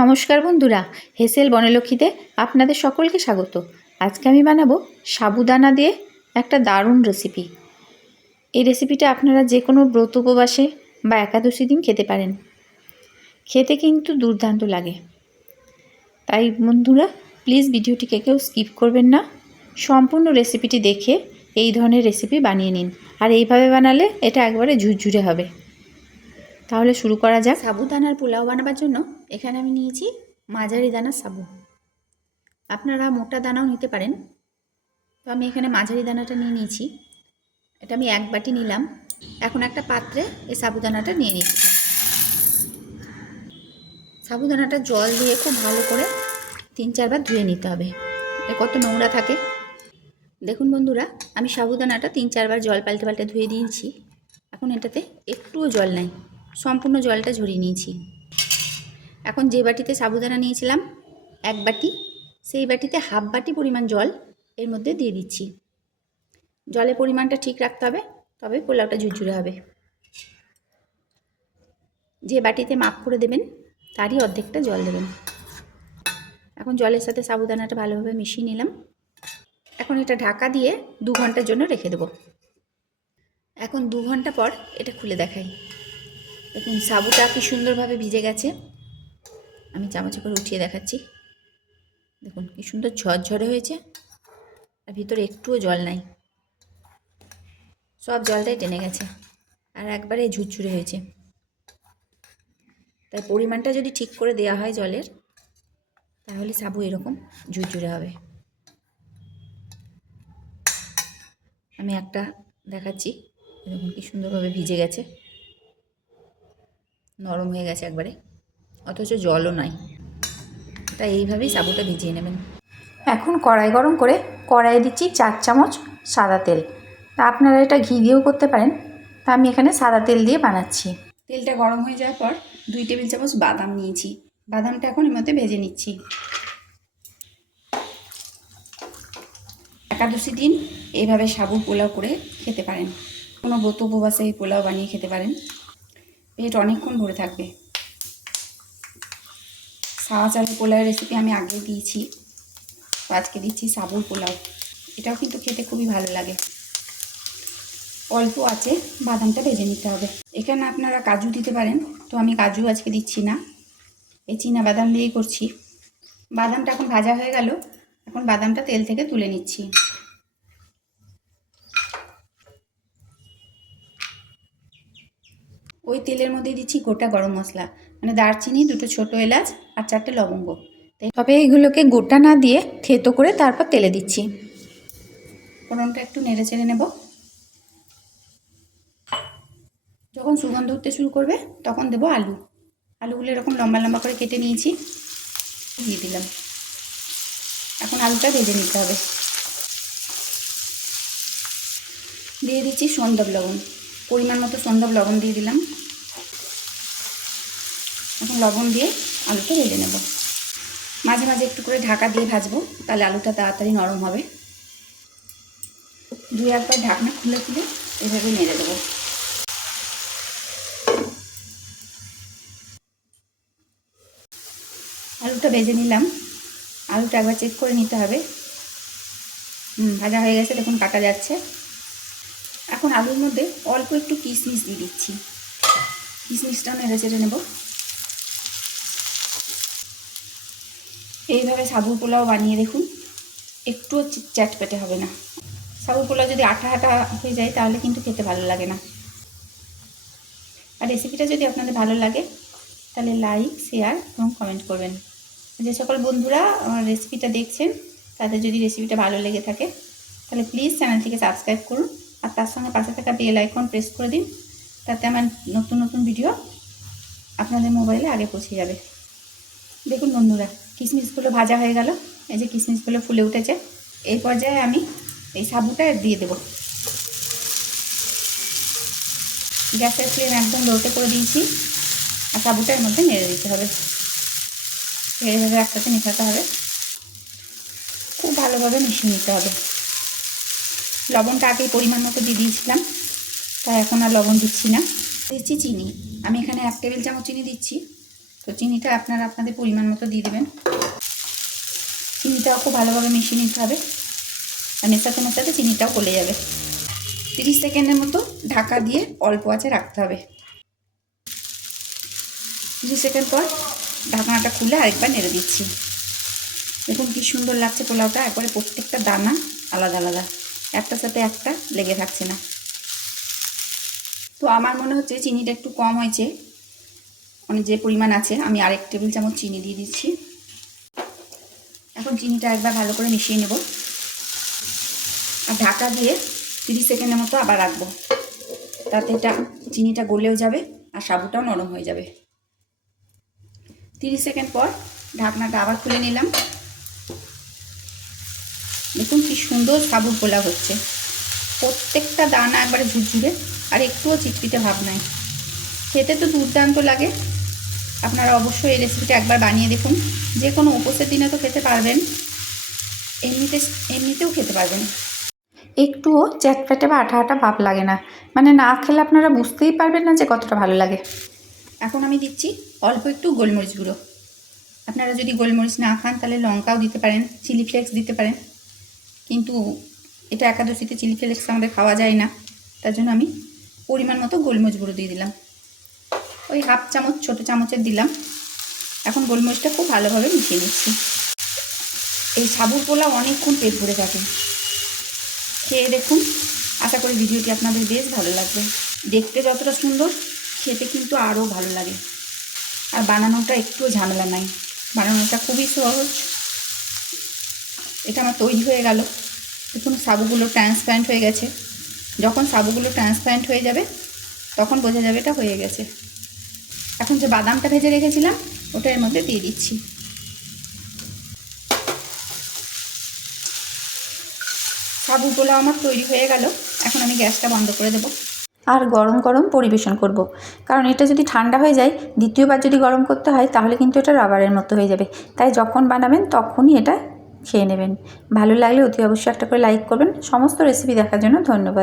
নমস্কার বন্ধুরা, হেসেল বনলক্ষ্মীতে আপনাদের সকলকে স্বাগত। আজকে আমি বানাবো সাবুদানা দিয়ে একটা দারুণ রেসিপি। এই রেসিপিটা আপনারা যে কোনো ব্রত উপবাসে বা একাদশী দিন খেতে পারেন। খেতে কিন্তু দুর্দান্ত লাগে। তাই বন্ধুরা প্লিজ ভিডিওটিকে কেউ স্কিপ করবেন না, সম্পূর্ণ রেসিপিটি দেখে এই ধরনের রেসিপি বানিয়ে নিন। আর এইভাবে বানালে এটা একবারে ঝুরঝুরে হবে। তাহলে শুরু করা যাক। সাবুদানার পোলাও বানাবার জন্য এখানে আমি নিয়েছি মাঝারি দানার সাবু। আপনারা মোটা দানাও নিতে পারেন, তো আমি এখানে মাঝারি দানাটা নিয়ে নিয়েছি। এটা আমি এক বাটি নিলাম। এখন একটা পাত্রে এই সাবুদানাটা নিয়ে নিচ্ছি। সাবুদানাটা জল দিয়ে খুব ভালো করে 3-4 বার ধুয়ে নিতে হবে। কত নোংরা থাকে দেখুন বন্ধুরা। আমি সাবুদানাটা 3-4 বার জল পাল্টে পাল্টে ধুয়ে দিয়েছি। এখন এটাতে একটুও জল নাই, সম্পূর্ণ জলটা ঝরিয়ে নিয়েছি। এখন যে বাটিতে সাবুদানা নিয়েছিলাম এক বাটি, সেই বাটিতে হাফ বাটি পরিমাণ জল এর মধ্যে দিয়ে দিচ্ছি। জলের পরিমাণটা ঠিক রাখতে হবে, তবে পোলাওটা ঝুরঝুরে হবে। যে বাটিতে মাপ করে দেবেন তারই অর্ধেকটা জল দেবেন। এখন জলের সাথে সাবুদানাটা ভালোভাবে মিশিয়ে নিলাম। এখন এটা ঢাকা দিয়ে 2 ঘন্টার জন্য রেখে দেবো। এখন 2 ঘন্টা পর এটা খুলে দেখাই। দেখুন সাবুটা কি সুন্দরভাবে ভিজে গেছে। আমি চামচে করে উঠিয়ে দেখাচ্ছি। দেখুন কি সুন্দর ঝরঝরে হয়েছে, আর ভিতরে একটুও জল নাই, সব জলটাই টেনে গেছে আর একবারে ঝুরঝুরে হয়েছে। তাই পরিমাণটা যদি ঠিক করে দেওয়া হয় জলের, তাহলে সাবু এরকম ঝুরঝুরে হবে। আমি একটা দেখাচ্ছি। দেখুন কি সুন্দরভাবে ভিজে গেছে, নরম হয়ে গেছে একবারে, অথচ জলও নাই। তাই এইভাবেই সাবুটা ভিজিয়ে নেবেন। এখন কড়াই গরম করে কড়াইয়ে দিচ্ছি 4 চামচ সাদা তেল। তা আপনারা এটা ঘি দিয়েও করতে পারেন, তা আমি এখানে সাদা তেল দিয়ে বানাচ্ছি। তেলটা গরম হয়ে যাওয়ার পর 2 টেবিল চামচ বাদাম নিয়েছি। বাদামটা এখন এর মধ্যে ভেজে নিচ্ছি। একাদশী দিন এইভাবে সাবু পোলাও করে খেতে পারেন। কোনো ব্রত উপবাসে এই পোলাও বানিয়ে খেতে পারেন, পেট অনেকক্ষণ ভরে থাকবে। সাওয়া চালের পোলাওয়ের রেসিপি আমি আগে দিয়েছি, তো আজকে দিচ্ছি সাবুর পোলাও। এটাও কিন্তু খেতে খুবই ভালো লাগে। অল্প আছে বাদামটা ভেজে নিতে হবে। এখানে আপনারা কাজু দিতে পারেন, তো আমি কাজু আজকে দিচ্ছি না, এই চীনা বাদাম দিয়েই করছি। বাদামটা এখন ভাজা হয়ে গেল। এখন বাদামটা তেল থেকে তুলে নিচ্ছি। ওই তেলের মধ্যে দিচ্ছি গোটা গরম মশলা, মানে দারচিনি, 2টো ছোটো এলাচ আর 4টে লবঙ্গ। তবে এইগুলোকে গোটা না দিয়ে থেতো করে তারপর তেলে দিচ্ছি। ফোড়নটা একটু নেড়ে চেড়ে নেব। যখন সুগন্ধ উঠতে শুরু করবে তখন দেবো আলু। আলুগুলো এরকম লম্বা লম্বা করে কেটে নিয়েছি, দিয়ে দিলাম। এখন আলুটা ভেজে নিতে হবে। দিয়ে দিচ্ছি সন্দব লবণ, পরিমাণ মতো সন্দব লবণ দিয়ে দিলাম। এখন লবণ দিয়ে আলুটা ভেজে নেব। মাঝে মাঝে একটু করে ঢাকা দিয়ে ভাজবো, তাহলে আলুটা তাড়াতাড়ি নরম হবে। 2-1 বার ঢাকনা খুলে খুলে এভাবে নেড়ে দেবো। আলুটা ভেজে নিলাম। আলুটা একবার চেক করে নিতে হবে। ভাজা হয়ে গেছে, দেখুন কাটা যাচ্ছে। এখন আলুর মধ্যে অল্প একটু কিশমিশ দিয়ে দিচ্ছি। কিশমিশটাও নেড়ে চেড়ে নেব। এইভাবে সাবু পোলাও বানিয়ে দেখুন, একটুও চ্যাটপেটে হবে না। সাবু পোলাও যদি আঠা আঠা হয়ে যায় তাহলে কিন্তু খেতে ভালো লাগে না। আর রেসিপিটা যদি আপনাদের ভালো লাগে তাহলে লাইক, শেয়ার এবং কমেন্ট করবেন। যে সকল বন্ধুরা আমার রেসিপিটা দেখছেন তাদের যদি রেসিপিটা ভালো লেগে থাকে তাহলে প্লিজ চ্যানেলটিকে সাবস্ক্রাইব করুন, আর তার সঙ্গে পাশে থাকা বেল আইকন প্রেস করে দিন। তাতে আমার নতুন নতুন ভিডিও আপনাদের মোবাইলে আগে পৌঁছে যাবে। দেখুন বন্ধুরা, কিশমিশগুলো ভাজা হয়ে গেল। এই যে কিশমিশগুলো ফুলে উঠেছে। এই পর্যায়ে আমি এই সাবুটা দিয়ে দেব। গ্যাসের ফ্লেম একদম লোতে করে দিয়েছি, আর সাবুটা এর মধ্যে নেড়ে দিতে হবে। এইভাবে একসাথে মেশাতে হবে, খুব ভালোভাবে মিশিয়ে নিতে হবে। লবণটা আগেই পরিমাণ মতো দিয়ে দিয়েছিলাম, তাই এখন আর লবণ দিচ্ছি না। দিচ্ছি চিনি। আমি এখানে 1 টেবিল চামচ চিনি দিচ্ছি। তো চিনিটা আপনারা আপনাদের পরিমাণ মতো দিয়ে দেবেন। চিনিটাও খুব ভালোভাবে মিশিয়ে নিতে হবে, আর মেশাতে মেশাতে চিনিটাও গলে যাবে। 30 সেকেন্ডের মতো ঢাকা দিয়ে অল্প আঁচে রাখতে হবে। 30 সেকেন্ড পর ঢাকনাটা খুলে আরেকবার নেড়ে দিচ্ছি। দেখুন কি সুন্দর লাগছে পোলাওটা, একবারে প্রত্যেকটা দানা আলাদা আলাদা, একটার সাথে একটা লেগে থাকছে না। তো আমার মনে হচ্ছে চিনিটা একটু কম হয়েছে, মানে যে পরিমাণ আছে। আমি আরেক টেবিল চামচ চিনি দিয়ে দিচ্ছি। এখন চিনিটা একবার ভালো করে মিশিয়ে নেব, আর ঢাকা দিয়ে 30 সেকেন্ডের মতো আবার রাখবো, তাতে এটা চিনিটা গলেও যাবে আর সাবুটাও নরম হয়ে যাবে। 30 সেকেন্ড পর ঢাকনাটা আবার খুলে নিলাম। দেখুন কি সুন্দর সাবুর পোলাও হচ্ছে, প্রত্যেকটা দানা একবারে ঝুরঝুরে আর একটুও চিটচিটে ভাব নাই। খেতে তো দুর্দান্ত লাগে। আপনারা অবশ্যই এই রেসিপিটা একবার বানিয়ে দেখুন। যে কোনো উপোসের দিনে তো খেতে পারবেন, এমনিতেও খেতে পারবেন। একটুও চ্যাটপ্যাটে বা আঠা আঠা ভাব লাগে না, মানে না খেলে আপনারা বুঝতেই পারবেন না যে কতটা ভালো লাগে। এখন আমি দিচ্ছি অল্প একটু গোলমরিচ গুঁড়ো। আপনারা যদি গোলমরিচ না খান তাহলে লঙ্কাও দিতে পারেন, চিলি ফ্লেক্স দিতে পারেন, কিন্তু এটা একাদশীতে চিলি ফ্লেক্স আমাদের খাওয়া যায় না, তার জন্য আমি পরিমাণ মতো গোলমরিচ গুঁড়ো দিয়ে দিলাম। ওই হাফ চামচ ছোটো চামচের দিলাম। এখন গোলমরিচটা খুব ভালোভাবে মিশিয়ে নিচ্ছি। এই সাবুর পোলাও অনেকক্ষণ পেট ভরে থাকে, খেয়ে দেখুন। আশা করি ভিডিওটি আপনাদের বেশ ভালো লাগবে। দেখতে যতটা সুন্দর, খেতে কিন্তু আরও ভালো লাগে। আর বানানোটা একটুও ঝামেলা নাই, বানানোটা খুবই সহজ। এটা আমার তৈরি হয়ে গেল। দেখুন সাবুগুলো ট্রান্সপারেন্ট হয়ে গেছে। যখন সাবুগুলো ট্রান্সপারেন্ট হয়ে যাবে তখন বোঝা যাবে এটা হয়ে গেছে। এখন যে বাদামটা ভেজে রেখেছিলাম ওটা এর মধ্যে দিয়ে দিচ্ছি। সাবু পোলাও আমার তৈরি হয়ে গেল। এখন আমি গ্যাসটা বন্ধ করে দেবো আর গরম গরম পরিবেশন করব। কারণ এটা যদি ঠান্ডা হয়ে যায়, দ্বিতীয়বার যদি গরম করতে হয় তাহলে কিন্তু এটা রাবারের মতো হয়ে যাবে। তাই যখন বানাবেন তখনই এটা খেয়ে নেবেন। ভালো লাগলে অতি অবশ্যই একটা করে লাইক করবেন। সমস্ত রেসিপি দেখার জন্য ধন্যবাদ।